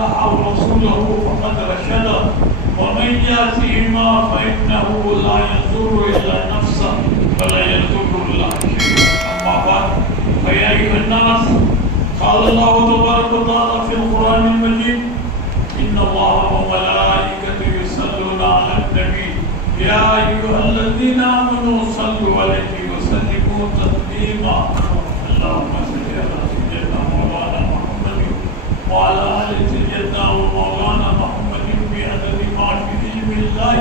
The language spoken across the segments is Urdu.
الله ورسوله فقد رشد ومن يعصهما فإنه لا يضر إلا نفسه ولا يضر الله شيئا. أما بعد فيا أيها الناس قال الله تبارك وتعالى في القرآن المجيد إن الله وملائكته يصلون على النبي يا أيها الذين آمنوا صلوا عليه وسلموا تسليما. اللهم صل على سيدنا مولانا محمد وعلى آل سيدنا ومولانا محمد بعدد ما في علم الله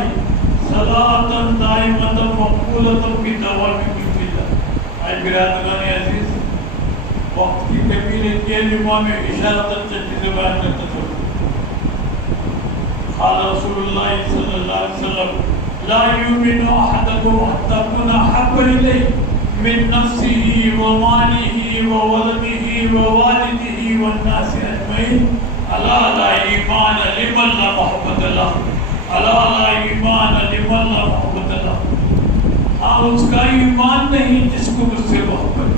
صلاة دائمة مقبولة بدوام ملك الله. أي برادران عزیز، وقت کی کمی نے کیا نما میں اشارت چیزیں بیان کرتا تھا. قال رسول الله صلى الله عليه وسلم لا يؤمن أحدكم حتى أكون أحب إليه من نفسه وماله وولده ووالده والناس أجمعين. ألا لا إيمان لمن لا محبة له. ألا لا إيمان لمن لا محبة له. ہاں اس کا ایمان نہیں جس کو مجھ سے محبت.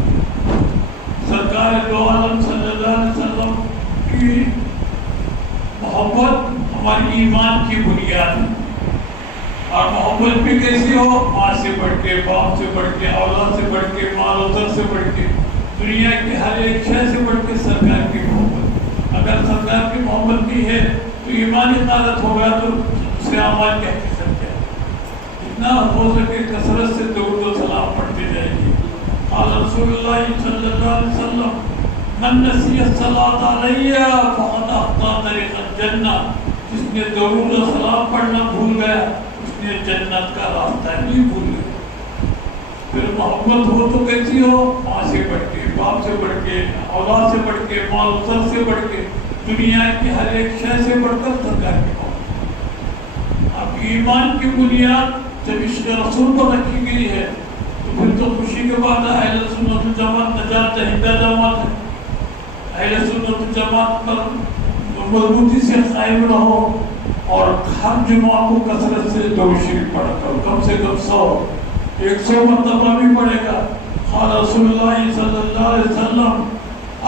سرکار دو عالم صلی اللہ علیہ وسلم کی محبت ہماری ایمان کی بنیاد ہے. اور محبت بھی کیسی ہو؟ ماں سے بڑھ کے، باپ سے بڑھ کے، اولاد سے بڑھ کے، مال و زر سے بڑھ کے، دنیا کی ہر ایک شے سے بڑھ کے سرکار کی محبت. اگر سرکار کی محبت نہیں ہے تو ایمانی حالت ہوگا تو اسے اعمال کیا کہہ سکتے ہیں. جتنا ہو سکے کثرت سے درود و سلام پڑھتے جائیے. قال رسول اللہ صلی اللہ علیہ وسلم من نسی الصلاۃ علیہ فقد اخطا طریق الجنہ. جس نے درود و سلام پڑھنا بھول گیا اس نے جنت کا راستہ نہیں بھول گیا. پھر محبت ہو تو کیسی ہو؟ ماں سے بڑھ کے، باپ سے بڑھ کے، اولاد سے بڑھ کے، مال و زر سے بڑھ کے، دنیا کی ہر ایک شے سے بڑھ کر سرکار کی محبت. اب ایمان کی بنیاد جب عشق رسول پر رکھی گئی ہے تو پھر تو خوشی کے بعد اہل سنت والجماعت نجات دہندہ جماعت ہے. اہل سنت والجماعت پر مضبوطی سے قائم رہو اور ہر جمعہ کو کثرت سے درود شریف پڑھا کرو. کم سے کم 100 مرتبہ بھی پڑھے گا. قال رسول اللہ صلی اللہ علیہ وسلم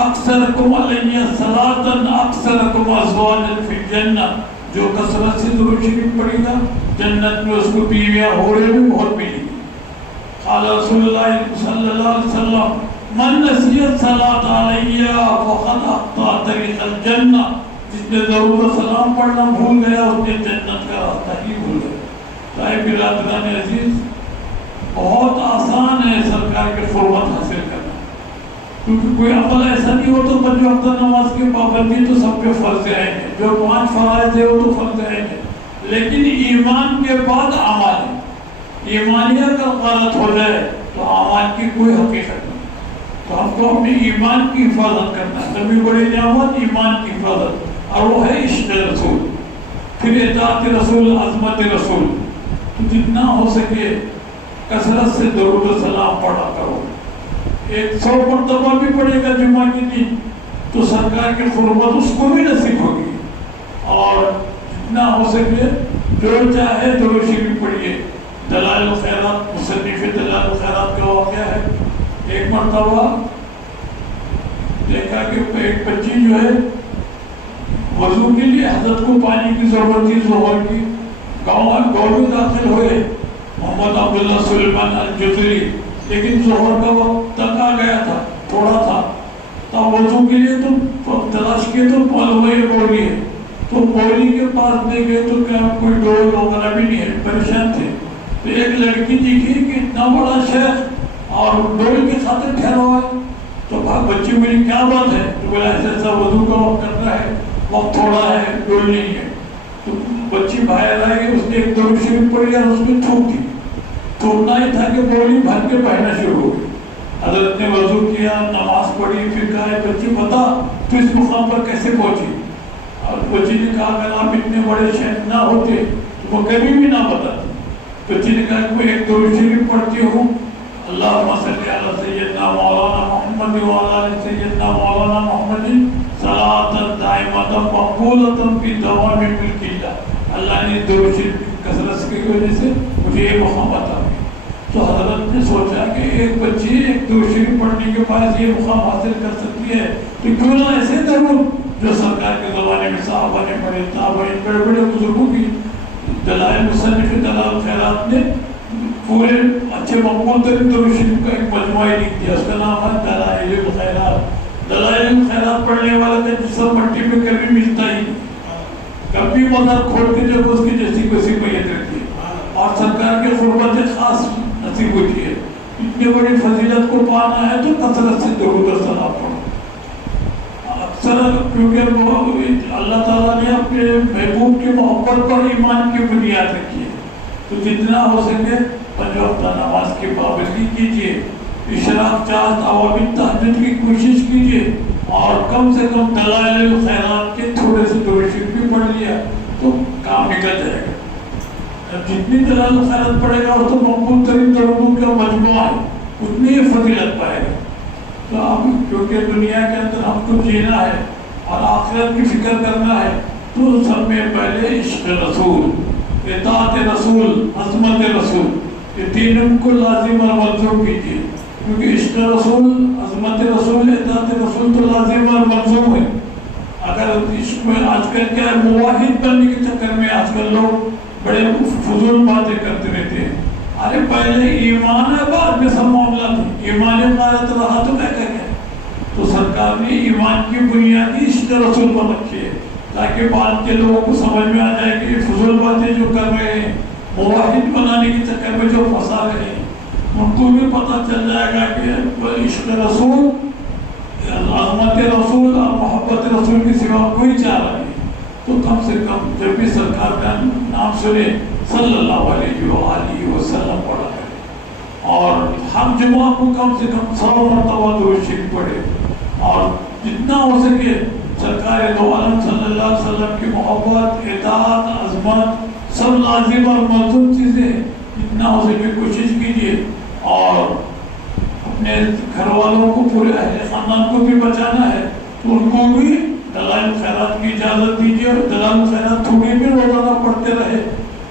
اکثرکم علیہ صلاۃ اکثرکم ازواجا فی الجنہ. جو کثرت سے درود شریف پڑھے گا جنت میں اس کو بیویاں حوریں بھی بہت ملیں گی. قال رسول اللہ صلی اللہ علیہ وسلم من نسی الصلاۃ علیہ فقد اخطا طریق الجنہ. جس نے درود و سلام پڑھنا بھول گیا اس نے جنت کا راستہ ہی بھول گیا. صاحب برادران عزیز، بہت آسان ہے سرکار کے قربت حاصل کرنا، کیونکہ کوئی عمل ایسا نہیں ہو تو پنج وقتہ نماز کی پابندی تو سب پہ فرض آئیں گے، جو 5 فرائض ہے وہ تو فرض آئیں گے، لیکن ایمان کے بعد اعمال ہے. ایمانیہ کا غلط ہو جائے تو اعمال کی کوئی حقیقت نہیں. تو ہم کو اپنے ایمان کی حفاظت کرنا ہے. سبھی بڑی نعمت ایمان کی حفاظت، اور وہ ہے عشق رسول، پھر اطاعت رسول، عظمت رسول. تو جتنا ہو سکے کثرت سے درود و سلام پڑھا کرو. 100 مرتبہ بھی پڑھے گا جمعہ کے دن تو سرکار کی قربت اس کو بھی نصیب ہوگی. اور جتنا ہو سکے جو چاہے درود شریف پڑھیے. دلائل الخیرات، مصنف دلائل الخیرات کا واقعہ ہے. ایک مرتبہ دیکھا کہ ایک بچی جو ہے وضو کے لیے حضرت کو پانی کی ضرورت تھی ظہر کی. گاؤں میں داخل ہوئے محمد عبداللہ سلیمان الجزری، لیکن ظہر کا وقت تک آ گیا تھا، تھوڑا تھا. تب وضو کے لیے تو تلاش کیے تو معلوم بولی ہے، تو بولی کے پاس میں گئے تو کیا کوئی ڈول وغیرہ بھی نہیں ہے، پریشان تھے. تو ایک لڑکی دیکھی کہ اتنا بڑا شیخ اور ڈول کی خاطر ٹھہرا ہوا ہے. تو بچی میری کیا بات ہے؟ تو بولا ایسا وضو کا وقت کرنا ہے، وقت تھوڑا ہے، ڈول نہیں ہے. تو بچی باہر آئے گی، اس نے ایک درود شریف پڑھی اور اس میں تھوک دی. تھوکنا ہی تھا کہ بولی بھر کے بہنا شروع ہو گئی. حضرت نے وضو کیا، نماز پڑھی، پھر کہا بچی بتا تو اس مقام پر کیسے پہنچی؟ اور بچی نے کہا اگر آپ اتنے بڑے شیخ نہ ہوتے تو وہ کبھی بھی نہ بتاتے. بچی نے کہا کہ میں ایک درود شریف پڑھتی ہوں، اللہم صلی علی سیدنا مولانا محمد وعلی آل سیدنا مولانا محمد صلاۃ دائمۃ مقبولۃ فی دوام ملک اللہ. اللہ نے درود شریف کثرت کی وجہ سے مجھے یہ مقام عطا کیا. تو حضرت نے سوچا کہ ایک بچی ایک درود شریف پڑھنے کے بعد یہ مقام حاصل کر سکتی ہے تو کیوں نہ ایسے درود جو سرکار کے زمانے میں صحابہ نے پڑھے، تابعین بڑے بڑے بزرگوں کی دلائل مصنف دلائل خیرات نے پورے اچھے مقبول ترین درود شریف کا ایک مجموعہ لکھ دیا، اس کا نام ہے دلائل الخیرات۔ دلائل الخیرات پڑھنے والا کا جسم مٹی میں کبھی ملتا ہی نہیں، کبھی مزار کھول کے جب اس کی جیسی کوئی میت رکھتی ہے اور سرکار کے قربت خاص نصیب ہوتی ہے۔ اتنی بڑی فضیلت کو پانا ہے تو کثرت سے درود و سلام پڑھو۔ اکثر کیونکہ اللہ تعالیٰ نے اپنے محبوب کی محبت پر ایمان کی بنیاد رکھی ہے، تو جتنا ہو سکے 5 وقتہ نماز کی پابندی کیجیے، اشراق چاہت اوابط تہجد کی کوشش کیجیے، اور کم سے کم دلائل الخیرات کے تھوڑے سے درود شریف بھی پڑھ لیا تو کام نکل جائے گا۔ جتنی دلائل الخیرات پڑھے گا اس تو مقبول ترین درودوں کا مجموعہ ہے، اتنی ہی فضیلت پائے گا۔ تو اب کیونکہ دنیا کے اندر ہم کو جینا ہے اور آخرت کی فکر کرنا ہے، تو سب میں پہلے عشق رسول، اطاعت رسول، عظمت رسول، یہ تینوں کو لازم اور ملزوم کیجیے، کیونکہ عشق رسول، عظمت رسول، اطاعت رسول تو لازم اور ملزوم ہے۔ اگر عشق میں آج کل کیا ہے، مواحد بننے کے چکر میں آج کل لوگ بڑے فضول باتیں کرتے رہتے ہیں۔ ارے پہلے ایمان ہے، بعد میں سب معاملہ تھے، ایمان غارت رہا تو کیا کہے۔ تو سرکار نے ایمان کی بنیادی عشق رسول پر رکھی ہے، تاکہ بعد کے لوگوں کو سمجھ میں آ جائے کہ فضول باتیں جو کر رہے ہیں، مواحد بنانے کے چکر میں جو پھنسا رہے ہیں، ان کو بھی پتہ چل جائے گا کہ عشق رسول، عظمت رسول اور محبت رسول کے سوا کوئی چارہ نہیں۔ تو کم سے کم جب بھی سرکار کا نام سنے صلی اللہ علیہ وآلہ وسلم پڑھا کرے، اور ہم جمعہ کو کم سے کم 100 مرتبہ درود شریف پڑھے، اور جتنا ہو سکے سرکار دو عالم صلی اللہ علیہ وسلم کی محبت، اطاعت، عظمت سب لازم اور ملزوم چیزیں، جتنا ہو سکے کوشش کیجیے، اور اپنے گھر والوں کو، پورے اہل خاندان کو بھی بچانا ہے تو ان کو بھی دلائل خیرات کی اجازت دیجیے، اور دلائل خیرات تھوڑی بھی روزانہ پڑھتے رہے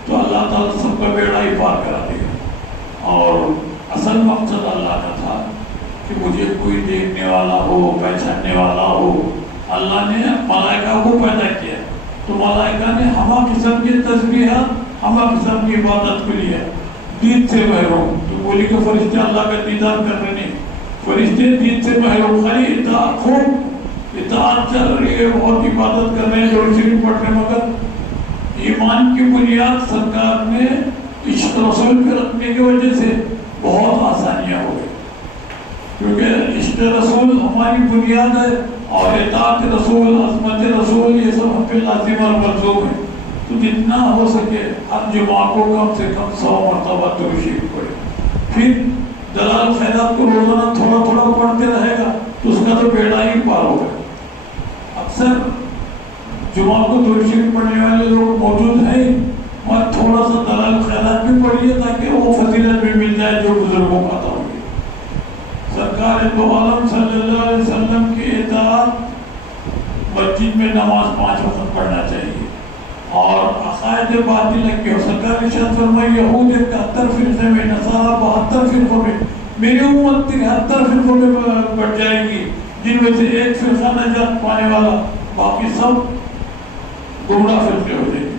تو اللہ تعالیٰ سب کا بیڑا ہی پار کرا دے گا۔ اور اصل مقصد اللہ کا تھا کہ مجھے کوئی دیکھنے والا ہو، پہچاننے والا ہو۔ اللہ نے ملائکہ کو پیدا کیا تو ملائکہ نے ہمہ قسم کی تسبیحات، ہمہ قسم کی عبادت کے لیے دید سے محروم، تو بولی کہ فرشتے اللہ کا دیدار کر رہے ہیں، فرشتے دید سے محروم، خالی اطاعت، خوب اطاعت چل رہی ہے، بہت عبادت کر رہے ہیں، درود شریف پڑھ رہے ہیں، مگر ایمان کی بنیاد سرکار نے عشق رسول پہ رکھنے کی وجہ سے بہت آسانیاں ہو گئی، کیونکہ عشق رسول ہماری بنیاد ہے، اور اطاعت رسول، عظمت رسول، یہ سب ہم پہ لازم اور ملزوم ہے۔ تو جتنا ہو سکے ہر جمعہ کو کم سے کم 100 مرتبہ درود شریف پڑھے، پھر دلائل خیرات کو روزانہ تھوڑا تھوڑا پڑھتے رہے گا تو اس کا تو بیڑا ہی پار ہوگا۔ اکثر جمعہ کو درود شریف پڑھنے والے لوگ موجود ہیں، اور تھوڑا سا دلائل خیرات بھی پڑھیے تاکہ وہ فضیلت بھی مل جائے جو بزرگوں کا تھا۔ سرکار دو عالم صلی اللہ علیہ وسلم کی اطاعت، مسجد میں نماز 5 وقت پڑھنا چاہیے، اور عقائد باطل کے سرکار ارشاد فرمائے یہود 71 فرقے میں، نصارہ 72 فرقوں میں، میری امت 73 فرقوں میں بٹ جائے گی، جن میں سے ایک فرقہ نجات پانے والا، باقی سب گمراہ فرقے ہو جائیں گے۔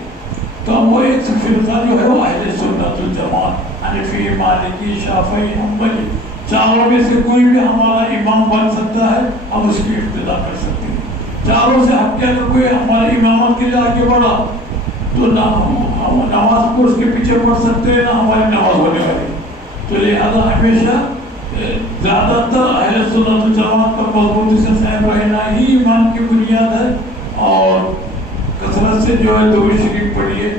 تو وہ ایک فرقہ جو ہے وہ اہل سنت الجماعت، حنفی، مالکی، شافعی، حنبلی، چاروں میں سے کوئی بھی ہمارا امام بن سکتا ہے، ہم اس کی اقتدا کر سکتے ہیں۔ چاروں سے ہٹ کے اگر کوئی ہماری امامت کے لیے آگے بڑھا تو نہ ہم نماز کو اس کے پیچھے پڑھ سکتے ہیں، نہ ہماری نماز ہونے والی۔ تو لہذا ہمیشہ زیادہ تر اہل سنت جماعت پر مضبوطی سے قائم رہنا ہی ایمان کی بنیاد ہے، اور کثرت سے جو ہے درود شریف پڑھیے۔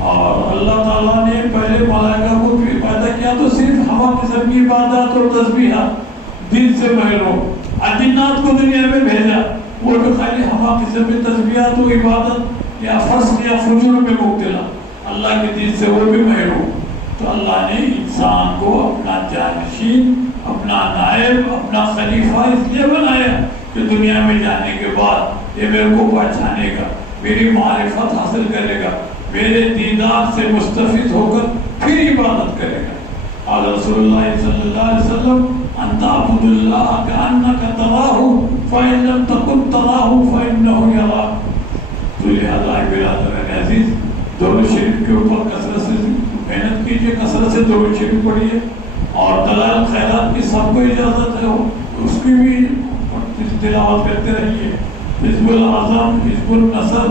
اور اللہ تعالیٰ نے پہلے ملائکہ کو پیدا کیا تو صرف ہوا قسم کی عبادات اور تسبیحات، دل سے محروم، جنات کو دنیا میں بھیجا، وہ جو خالی ہوا قسم کی تسبیحات و عبادت یا فسق یا فجور میں مبتلا، اللہ کے دل سے وہ بھی محروم۔ تو اللہ نے انسان کو اپنا جانشین، اپنا نائب، اپنا خلیفہ اس لیے بنایا کہ دنیا میں جانے کے بعد یہ میرے کو پہچانے گا، میری معرفت حاصل کرے گا، میرے دیدار سے مستفید ہو کر پھر عبادت کرے گا۔ اور رسول اللہ صلی اللہ علیہ وسلم ان تعبد اللہ کأنک تراہ فإن لم تکن تراہ فإنہ یراک. تو لہذا برادران عزیز درود شریف کے اوپر کثرت سے محنت کیجیے، کثرت سے درود شریف پڑھیے، اور دلائل خیرات کی سب کو اجازت ہے اس کی بھی تلاوت کرتے رہیے. حزب الاعظم، حزب النصر،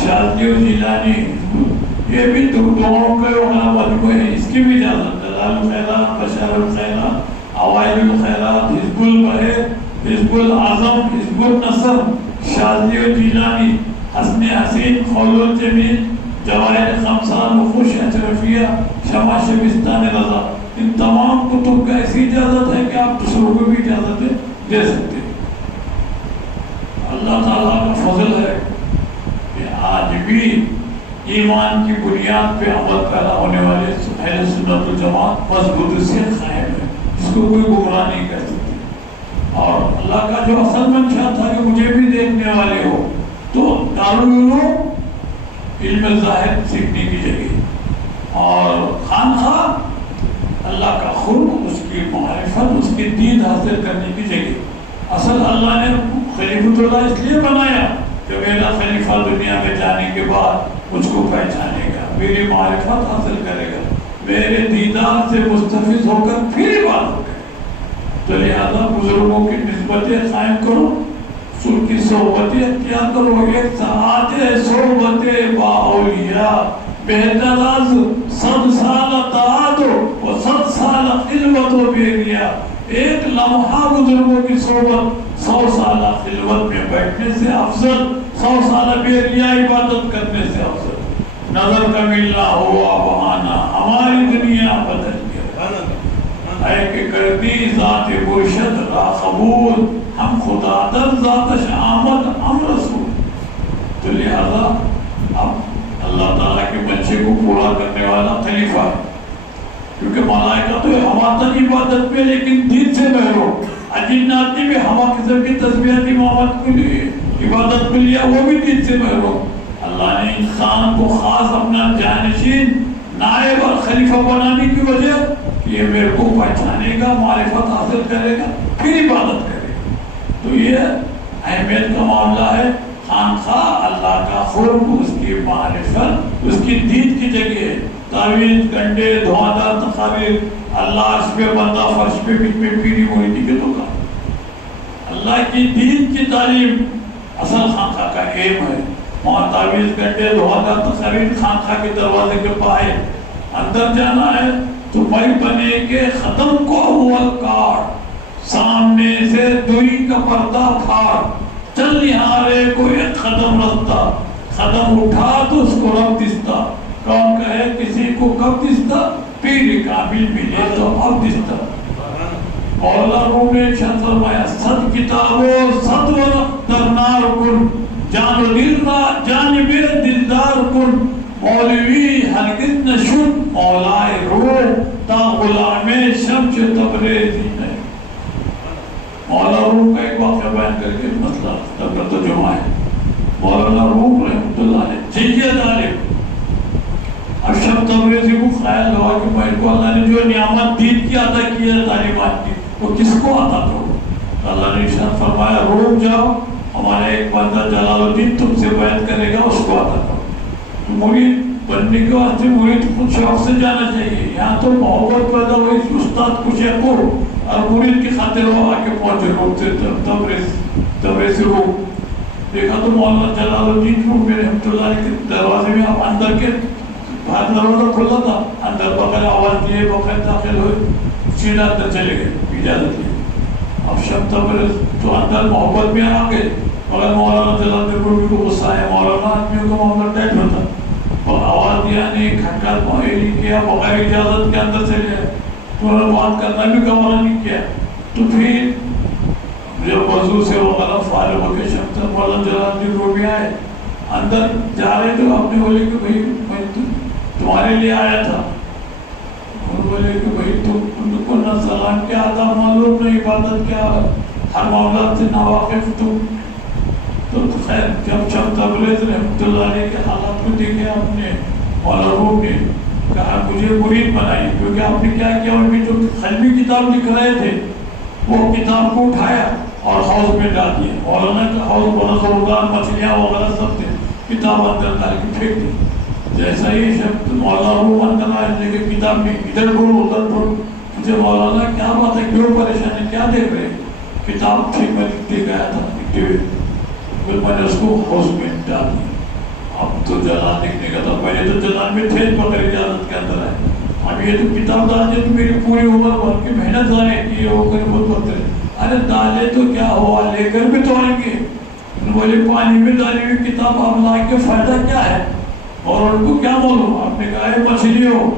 شاذلی و جیلانی، یہ بھی دعاؤں کے مجموعے ہیں، اس کی بھی اجازت. دلائل الخیرات، بشار الخیرات، اوائل الخیرات، حزب البحر، حزب الاعظم، حزب النصر، شاذلی و جیلانی، حسن حسین، قول الجمیل، جواہر خمسہ، نقوش اشرفیہ، شمع شبستان رضا، ان تمام کتب کا ایسی اجازت ہے کہ آپ دوسروں کو بھی اجازت دے سکتے ہیں. اللہ تعالیٰ کا فضل ہے کہ آج بھی ایمان کی بنیاد پہ عمل پیدا ہونے والے اہل سنت والجماعت مضبوطی سے قائم ہے، جس کو کوئی گمراہ نہیں کر سکتے. اور اللہ کا جو اصل منشا تھا کہ مجھے بھی دیکھنے والے ہو، تو دارالعلوم علم ظاہر سیکھنے کی جگہ، اور خانخواہ اللہ کا خلق، اس کی معرفت، اس کی دید حاصل کرنے کی جگہ. اصل اللہ نے خلیفۃ اللہ اس لیے بنایا کہ میرا خلیفہ دنیا میں جانے کے بعد مجھ کو پہچانے گا، میری معرفت حاصل کرے گا، میرے دیدار سے مستفیض ہو کر پھر عبادت کرے. تو لہذا بزرگوں کی نسبتیں قائم کرو، ان کی صحبتیں اختیار کرو. ایک ساعت صحبت با اولیاء بہتر از 100 سال اطاعت و 100 سال خلوت و بیریا. ایک لمحہ بزرگوں کی صحبت 100 سال خلوت میں بیٹھنے سے افضل، 100 سال بیریا عبادت کرنے سے افضل. نظر کا ملنا ہوا بہانا، ہماری دنیا بدل گیا ہے کہ کرتی ذات مرشد را قبول، ہم خدا در ذاتش آمد ہم رسول. تو لہذا اب اللہ تعالیٰ کے بچے کو پورا کرنے والا خلیفہ ہے، کیونکہ ملائکہ تو ہوا تک عبادت پہ لیکن دین سے محروم. جنات نے بھی ہوا قسم کی تسبیحات امامت کو لیے، عبادت کو لیا، وہ بھی دین سے محروم. اللہ نے انسان کو خاص اپنا جانشین، نائب اور خلیفہ بنانے کی وجہ کہ یہ میرے کو پہچانے گا، معرفت حاصل کرے گا، پھر عبادت کرے گا. تو یہ اہمیت کا معاملہ ہے. خانخواہ اللہ کا خلق، اس کی معرفت، اس کی دید کی جگہ ہے. تعویذ، گنڈے، دھواندار تقاریر، اللہ اس پہ بندہ فرش پہ بیچ میں پیری موڑی کے تو کا. اللہ کی دین کی تعلیم اصل خانخواہ کا ایم ہے. وہاں تعویذ، گنڈے، دھواندار تقاریر خانخواہ کے دروازے کے پائے. اندر جانا ہے تو بھائی بنے کے ختم کو ہوا کار، سامنے سے دوئی کا پردہ پھاڑ، چل نہارے کو ایک قدم رستا، قدم اٹھا تو اس کو رب دستا. کون کہے کسی کو کب دستا، پیر کامل ملے تو اب دستا. مولا روم نے ارشاد فرمایا 100 کتابوں 100 ورق در نار کن، جان و دل را جانب دلدار کن. مولوی ہرگز نشد مولائے روح، تا غلام شمس تبریزی ہے. مولا روم کا ایک واقعہ بیان کر کے مسئلہ ترجمہ ہے. مولانا روم رحمۃ اللہ علیہ جید عالم، اشرف تبریزی کو خیال ہوا کہ میں کو اللہ نے جو نعمت دین کی عطا کی ہے، تعلیمات کی، وہ کس کو عطا کرو. اللہ نے ارشاد فرمایا روم جاؤ، ہمارا ایک بندہ جلال الدین تم سے بیعت کرے گا، اس کو عطا کرو. مرید بننے کے واسطے مرید خود شوق سے جانا چاہیے. یہاں تو محبت پیدا ہوئی استاد کو شیخ کو، اور مرید کی خاطر وہ آ کے پہنچے روم سے تبریز روم. دیکھا تو مولانا جلال الدین روم میں رحمۃ اللہ علیہ کے دروازے میں آپ اندر کے باہر دروازہ کھلا تھا، اندر بغیر آواز دیے بغیر داخل ہوئے سیدھا اندر چلے گئے اجازت لی. اب شب تبریز تو اندر محبت میں آ گئے، مگر مولانا جلال الدین روم کو غصہ ہے. مولانا آدمیوں کا معاملہ ٹائٹ ہوتا، آواز دیا نہیں، کھٹکھٹ نہیں کیا، بغیر اجازت کے اندر چلے گئے، تو بات کرنا بھی گوارا نہیں کیا. تو پھر جب وضو سے وغیرہ فارغ ہو کے شب تک مولانا جلال الدین رومی آئے، اندر جا رہے تو آپ نے بولے کہ بھائی میں تمہارے لیے آیا تھا. بولے کہ بھائی تم کو نہ سلام کیا آداب معلوم، نہ عبادت کیا، ہر معاملات سے ناواقف تم. تو خیر جب شب تبریز رحمۃ اللہ علیہ کے حالات کو دیکھے آپ نے، مولانا روم نے کہا مجھے مرید بنائی، کیونکہ آپ نے کیا کیا، ان کی جو قلبی کتاب لکھ رہے تھے وہ کتاب کو اٹھایا اور حوض میں ڈال دیا. مولانا کا حوض بڑا زوردار، مچھلیاں وغیرہ سب تھے. کتاب اندر ڈال کے پھینک دی. جیسا ہی شب مولانا کو من کرنا ہے کہ کتاب میں ادھر ڈھونڈ ادھر ڈھونڈ. مجھے مولانا کیا بات ہے، کیوں پریشان ہے، کیا دیکھ رہے؟ کتاب تھی میں لکھتے گیا تھا لکھتے ہوئے، پھر میں نے اس کو حوض میں ڈال دیا. اب تو جلال لکھنے کا تھا، پہلے تو جلال میں تھے بغیر اجازت کے اندر ہے. اب یہ تو کتاب ڈالے تو میری پوری عمر بھر کی محنت ضائع کی ہو کر بہت بہتر ہے. ارے ڈالے تو کیا ہوا، لے کر بھی تو آئیں گے. بولے پانی میں ڈالی ہوئی کتاب آپ لا کے فائدہ کیا ہے؟ اور ان کو کیا معلوم؟ آپ نے کہا ہے مچھلی ہو،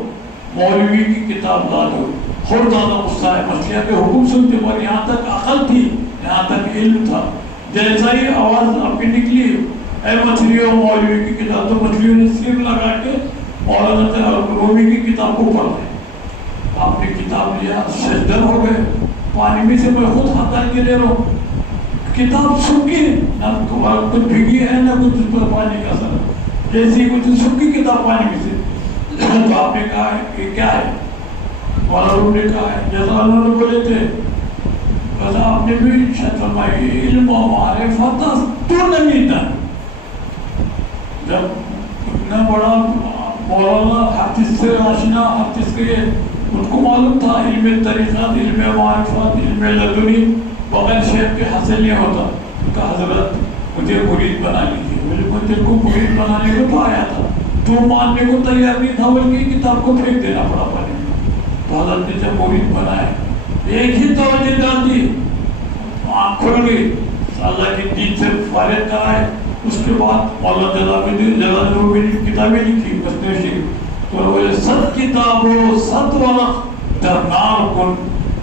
مولوی کی کتاب لا دو. اور زیادہ غصہ ہے، مچھلیاں کے حکم سنتے، اور یہاں تک عقل تھی، یہاں تک علم تھا. جیسا ہی آواز آپ کی نکلی اے مچھلی ہو مولوی کی کتاب، تو مچھلیوں نے سر لگا کے مولانا رومی کی کتاب کو پڑھ لی. آپ نے کتاب لیا، سجدہ ہو گئے. پانی میں سے میں خود ہاتھ ڈال کے لے رہا ہوں، کتاب سوکھی، نہ کچھ بھیگی ہے نہ کچھ اس پر پانی کا اثر. جیسی کچھ سوکھی کتاب پانی میں سے. تو آپ نے کہا کہ کیا ہے؟ مولانا نے کہا ہے جیسا انہوں نے بولے تھے ویسا آپ نے بھی شاید فرمائی، علم و معرفت تو نہیں تھا. جب اتنا بڑا مولانا حدیث سے آشنا، حدیث کے ان کو معلوم تھا علم طریقات، علم معرفت، علم لدنی بغیر شیخ کے حاصل نہیں ہوتا. ان کا حضرت مجھے مرید بنا لیجیے. میں تیرے کو مرید بنانے کو تو آیا تھا، تو ماننے کو تیار نہیں تھا، بلکہ کتاب کو پھینک دینا پڑا پانی میں. تو حضرت نے جب مرید بنائے، ایک ہی توجہ ڈال دی، آنکھ کھل گئی، اللہ کے دین سے فارغ کرائے. اس کے بعد مولانا جلال کی کتابیں لکھی مسنوی شریف. تو وہ صد کتاب و صد ورق در نار کن،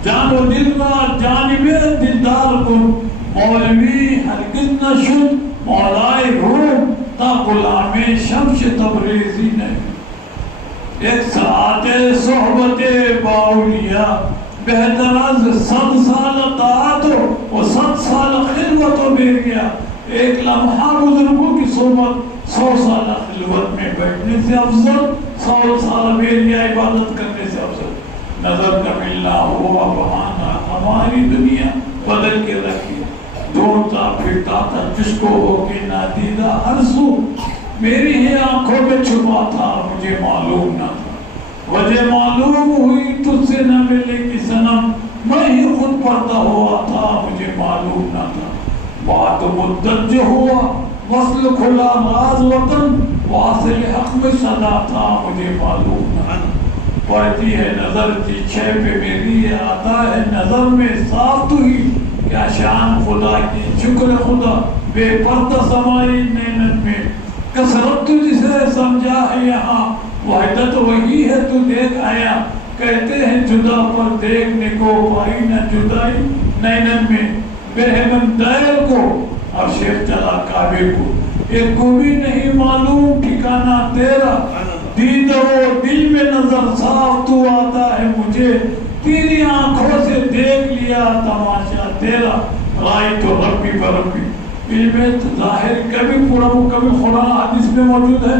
جان و دل را جانب دلدار کن. مولوی ہرگز نہ شد مولائے روم، تا غلام شمس تبریزی نہیں. ایک ساعت صحبت باولیاء بہتر از 100 سال طاعت و 100 سال خلوت و بیریا. ایک لمحہ بزرگوں کی صحبت 100 سال خلوت میں بیٹھنے سے افضل، 100 سال بیریا عبادت کرنے سے افضل. نظر کا ملنا ہوا بہانا ہماری دنیا بدل کے رکھی. ڈھونڈتا پھرتا تھا جس کو ہو کے نادیدہ ہر سو، میری ہی آنکھوں میں چھپا تھا مجھے معلوم نہ تھا. وجہ معلوم ہوئی تجھ سے نہ ملے کہ صنم، میں ہی خود پردہ ہوا تھا مجھے معلوم نہ تھا. بات مدت جو ہوا وصل کھلا راز وطن، واصل حق میں صدا تھا مجھے معلوم نہ تھا. پڑتی ہے نظر پیچھے پہ میری، آتا ہے نظر میں صاف تو ہی. کیا شان خدا کی، شکر خدا بے پردہ سمائی نینت میں. کثرت تو جسے سمجھا ہے یہاں، وحدت وہی ہے تو دیکھ آیا. کہتے ہیں جدا پر دیکھنے کو پائی نہ جدائی نینت میں. بہمن دائر کو اور شیخ چلا کعبے کو، ایک کو بھی نہیں معلوم ٹھکانہ تیرا. دید و دل میں نظر صاف تو آتا ہے مجھے، تیری آنکھوں سے دیکھ لیا تماشا تیرا. رائے تو ربی بربی. علم ظاہر کبھی پڑھا ہوں، کبھی قرآن حدیث میں موجود ہے.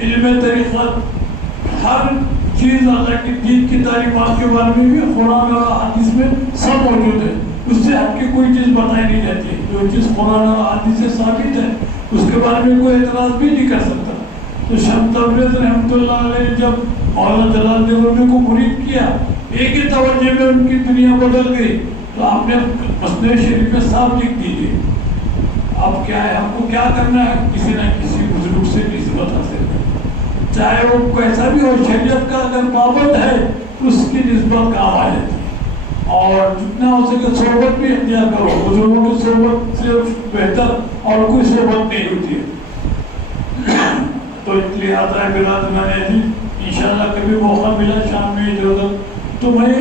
علم طریقت ہر چیز اللہ کی دین کی تعلیمات کے بارے میں بھی قرآن اور حدیث میں سب موجود ہے. اس سے ہٹ کے کوئی چیز بتائی نہیں جاتی. جو چیز قرآن اور حدیث سے ثابت ہے اس کے بارے میں کوئی اعتراض بھی نہیں کر سکتا. تو شمس تبریز رحمۃ اللہ علیہ جب مولانا جلال رومی کو مرید کیا، ایک ہی توجہ میں ان کی دنیا بدل گئی. تو آپ نے مسنوی شریف میں صاف لکھ دیجیے. اب کیا ہے، ہم کو کیا کرنا ہے؟ کسی نہ کسی بزرگ سے نسبت حاصل کرنا، چاہے وہ کیسا بھی ہو. شریعت کا اگر پابند ہے تو اس کی نسبت کام آ جاتی ہے. اور جتنا ہو سکے صحبت بھی اختیار کرو. بزرگوں کی صحبت سے بہتر اور کوئی صحبت نہیں ہوتی ہے. تو اس لیے آتا ہے برادر میں نے انشاءاللہ کبھی موقع ملا شام میں ضرورت تو میں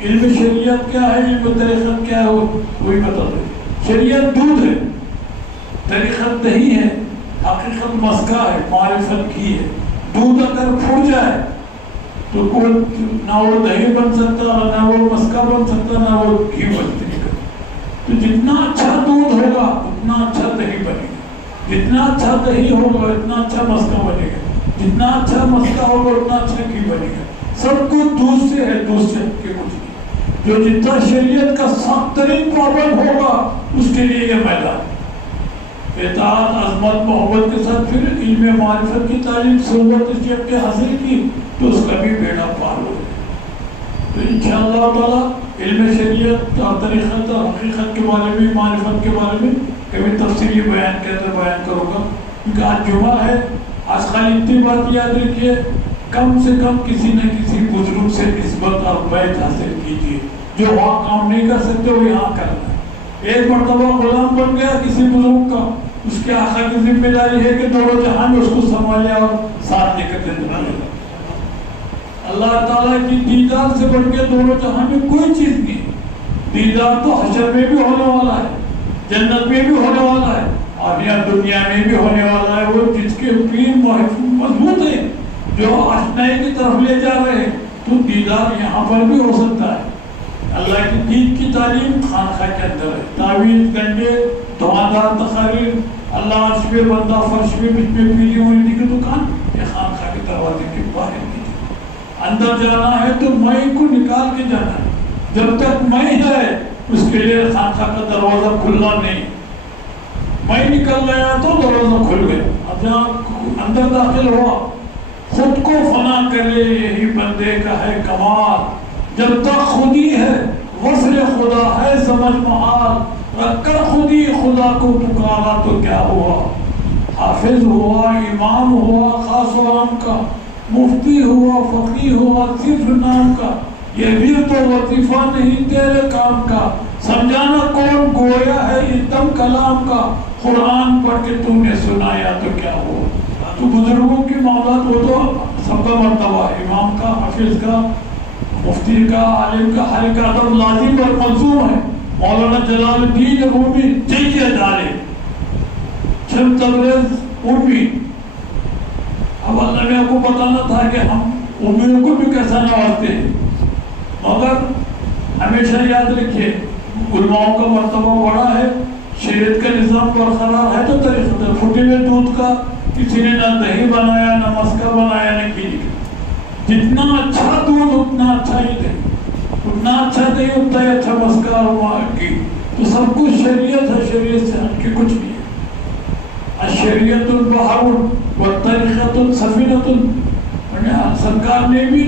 علم شریعت کیا ہے، علم طریقت کیا ہے وہی بتا دیں. شریعت دودھ ہے، طریقت دہی ہے، حقیقت مسکا ہے، معرفت گھی ہے. دودھ اگر پھوٹ جائے تو نہ وہ دہی بن سکتا، نہ وہ مسکا بن سکتا، نہ وہ گھی بن سکتا. تو جتنا اچھا دودھ ہوگا اتنا اچھا دہی بنے گا، جتنا اچھا دہی ہوگا اتنا اچھا مسکا بنے گا، جتنا اچھا مسکا ہوگا اتنا اچھا گھی بنے گا. سب کچھ دودھ سے ہے، دودھ سے کے کچھ نہیں. جو جتنا شریعت کا سخت ترین پابند ہوگا اس کے لیے یہ میدان. اطاعت، عظمت، محبت کے ساتھ پھر علم معرفت کی تعلیم، صحبت اس جب کے حاصل کی تو اس کا بھی بیڑا پار ہو گیا. تو انشاءاللہ تعالی علم شریعت اور طریقت اور حقیقت کے بارے میں، معرفت کے بارے میں کبھی تفصیلی بیان کہتے بیان کروں گا. کیونکہ آج جمعہ ہے. آج خالی اتنی بات یاد رکھیے، کم سے کم کسی نہ کسی بزرگ سے نسبت اور بیعت حاصل کیجیے. جو وہاں کام نہیں کر سکتے وہ یہاں کرنا ہے. ایک مرتبہ غلام بن گیا کسی بزرگ کا، اس کے آقا کی ذمہ داری ہے کہ دونوں جہاں میں اس کو سنبھالے اور ساتھ لے کر چلنا ہے. اللہ تعالیٰ کی دیدار سے بڑھ کے دونوں جہاں میں کوئی چیز نہیں. دیدار تو حشر میں بھی ہونے والا ہے، جنت میں بھی ہونے والا ہے، اور یہاں دنیا میں بھی ہونے والا ہے. وہ جس کے پیر مضبوط ہے، جو آشنائی کی طرف لے جا رہے ہیں، تو دیدار یہاں پر بھی ہو سکتا ہے. اللہ کی دین کی تعلیم خانقاہ کے اندر ہے. تعویذ، گنڈے، دھواندار تقاریر، اللہ عرش پہ، بندہ فرش پہ، بچ میں پیلی ہونے کی دکان، یہ خانقاہ کے دروازے کے باہر کی. اندر جانا ہے تو میں کو نکال کے جانا ہے. جب تک میں ہے اس کے لیے خانقاہ کا دروازہ کھلنا نہیں. میں نکل گیا تو دروازہ کھل گیا. اب جہاں اندر داخل ہوا، خود کو فنا کر لے، یہی بندے کا ہے کمال. جب تک خودی ہے وصل خدا ہے سمجھ محال. رکھ کر خودی خدا کو پکارا تو کیا ہوا. حافظ ہوا، امام ہوا خاص و عام کا، مفتی ہوا، فقیہ ہوا صرف نام کا. یہ بھی تو وظیفہ نہیں تیرے کام کا. سمجھانا کون گویا ہے یہ دم کلام کا. قرآن پڑھ کے تم نے سنایا تو کیا ہوا. تو بزرگوں کی معاملات وہ تو سب کا مرتبہ ہے. امام کا، حافظ کا، مفتی کا، عالم کا، ہر ایک ادب لازم اور ملزوم ہے. مولانا جلال الدین رومی چاہیے ڈالے، شیخ تبریز امی. اب اللہ نے آپ کو بتانا تھا کہ ہم امیوں کو بھی کیسا نوازتے ہیں. مگر ہمیشہ یاد رکھیے علماؤں کا مرتبہ بڑا ہے. شریعت کا نظام برقرار ہے تو طریقہ ہے. پھٹے ہوئے دودھ کا کسی نے نہ دہی بنایا، نہ مسکا بنایا، نہ کھیر. جتنا اچھا دودھ اتنا اچھا ہی دے، اتنا اچھا دے اتنا ہی اچھا مسکا اور کی. تو سب کچھ شریعت ہے، شریعت سے ہٹ کے کچھ نہیں ہے. الشریعت البحر والطریقت السفینۃ. سرکار نے بھی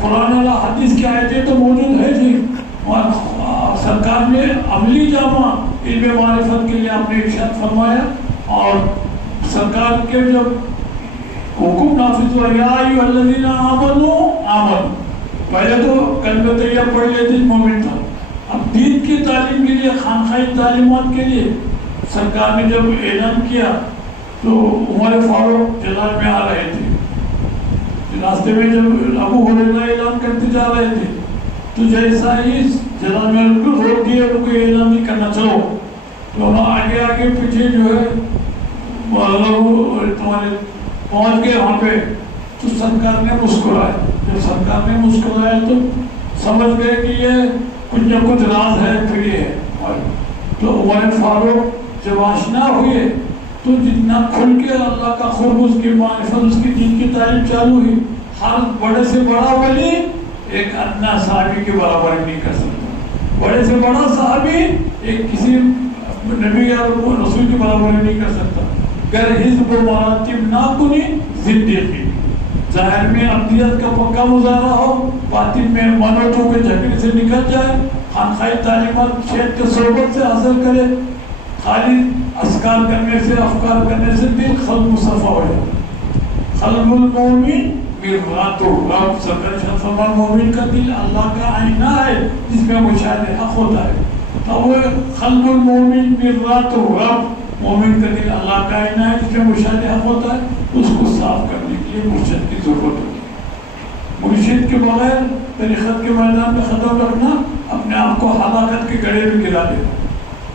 قرآن اور حدیث کی آیتیں تو موجود ہے جی، اور سرکار نے عملی جامہ علم معرفت کے لیے آپ نے ارشاد فرمایا. اور سرکار کے جب حکم نافذ ہوا، یا ایھا الذین آمنوا آمنوا، پہلے تو کلمہ طیبہ پڑھ لیتے مومن تھا. اب دین کی تعلیم کے لیے، خانقاہی تعلیمات کے لیے سرکار نے جب اعلان کیا تو عمر فاروق جلال میں آ رہے تھے. راستے میں جب ابو ہریرہ اعلان کرتے جا رہے تھے تو جیسا ہی جلال میں ان کو روک دیا، ان کو اعلان نہیں کرنا، چلو. تو آگے آگے پیچھے جو ہے تمہارے پہنچ گئے وہاں پہ. تو سرکار نے مسکرایا. جب سرکار نے مسکرایا تو سمجھ گئے کہ یہ کچھ نہ کچھ راز ہے، پھر یہ ہے. تو عمر فاروق جب آشنا ہوئے تو جتنا کھل کے اللہ کا قرب، اس کی معرفت، اس کی دین کی تعلیم چالو ہوئی. ہر بڑے سے بڑا ولی ایک ادنا صحابی کے برابر نہیں کر سکتا. بڑے سے بڑا صحابی ایک کسی نبی یا رسول کے برابر نہیں کر سکتا. گر حزب و مراتب نہ کنی زندگی. ظاہر میں عبدیت کا پکا مظاہرہ ہو، باطن میں منوتوں کے جھگڑے سے نکل جائے، خانقاہی تعلیمات شیخ کے صحبت سے حاصل کرے. خالی اذکار کرنے سے، افکار کرنے سے دل قلب مصفا ہو جائے. قلب المومن مرآۃ الرب. سرکار فرمان مومن کا دل اللہ کا آئینہ ہے جس میں مشاہدہ حق ہوتا ہے. تو وہ قلب المومن مرآۃ الرب، مومن کا دل اللہ کا آئینہ ہے جس میں مشاہدہ حق ہوتا ہے. اس کو صاف کرنے کے لیے مرشد کی ضرورت ہوتی ہے. مرشد کے بغیر طریقت کے میدان میں قدم رکھنا اپنے آپ کو ہلاکت کے گڑھے میں گرا دینا.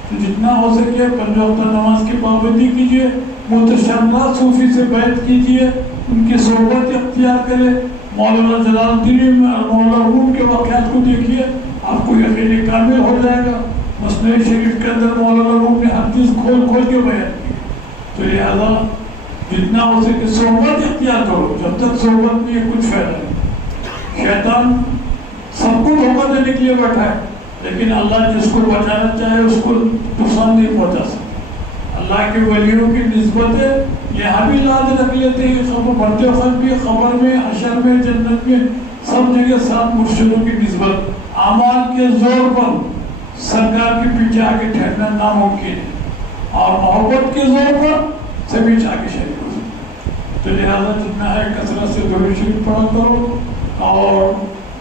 تو جتنا ہو سکے پنج وقتہ نماز کی پابندی کیجیے، متشملات صوفی سے بیعت کیجیے، ان کی صحبت اختیار کرے. مولانا جلال الدین اور مولانا روم کے واقعات کو دیکھیے، آپ کو یقین کامل ہو جائے گا. مثنوی شریف کے اندر مولانا روم نے ہر چیز کھول کھول کے بیان کی. تو لہٰذا جتنا ہو سکے صحبت اختیار کرو. جب تک صحبت میں کچھ فائدہ نہیں. شیطان سب کو دھوکہ دینے کے لیے بیٹھا ہے، لیکن اللہ جس کو بچانا چاہے اس کو نقصان نہیں پہنچا سکتا۔ اللہ کے ولیوں کی نسبتیں یہاں بھی لاز رکھ لیتے ہیں، سب بڑھتے وقت بھی، خبر میں، حشر میں، جنت میں، سب جگہ ساتھ مرشدوں کی نسبت۔ اعمال کے زور پر سرکار کے پیچھے آگے ٹھہرنا ناممکن ہے، اور محبت کے زور پر سبھی آگے شریک ہو سکتے۔ تو لہٰذا جتنا ہے کثرت سے درود شریف پڑھا کرو، اور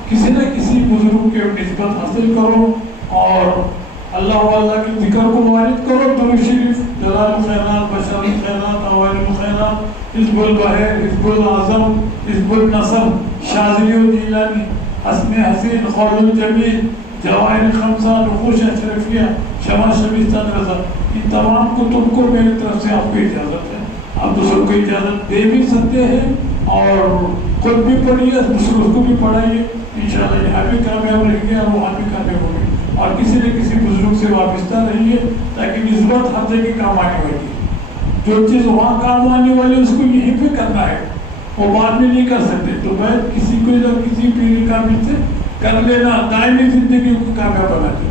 کسی نہ کسی بزرگ کے نسبت حاصل کرو، اور اللہ واللہ کے ذکر کو وارد کرو۔ درود شریف، جلال الخیرات، بشار الخیرات، اوائل الخیرات، حزب البحر، حزب العظم، حزب النصر، شاذلی و جیلانی، حسن حسین، قول الجمیل، جواہر خمسہ، نقوش اشرفیہ، شمع شبستان رضا، ان تمام کتب کو میری طرف سے آپ کو اجازت ہے، آپ دوسروں کو اجازت دے بھی سکتے ہیں، اور خود بھی پڑھیے، دوسروں کو بھی پڑھائیے، انشاءاللہ یہاں بھی کامیاب رہیں گے اور وہاں بھی کامیاب ہوں گے۔ اور کسی نہ کسی بزرگ سے وابستہ رہیے تاکہ نسبت ہر جگہ کام آنے والی ہے۔ جو چیز وہاں کام آنے والی اس کو یہیں پہ کرنا ہے، وہ بعد میں نہیں کر سکتے، تو میں کسی کو یا کسی پیری کامل سے کر لینا دائمی زندگی کو کامیاب بنا دے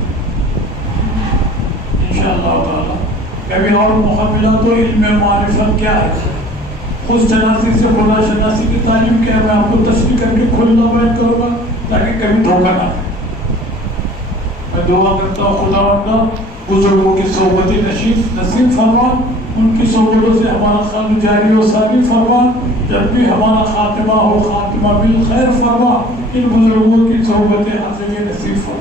انشاءاللہ تعالیٰ۔ کبھی اور موقع ملا تو علم معرفت کیا ہے، خود شناسی سے خدا شناسی کی تعلیم کیا ہے، میں آپ کو تشریح کر کے کھلنا بیان کروں گا تاکہ کبھی دھوکہ نہ دے۔ میں دعا کرتا ہوں خداوند بزرگوں کی صحبت نصیب فرما، ان کی صحبتوں سے ہمارا خان جاری و ساری فرما، جب بھی ہمارا خاتمہ ہو خاتمہ بالخیر فرما، ان بزرگوں کی صحبتیں ہر جگہ نصیب فرما۔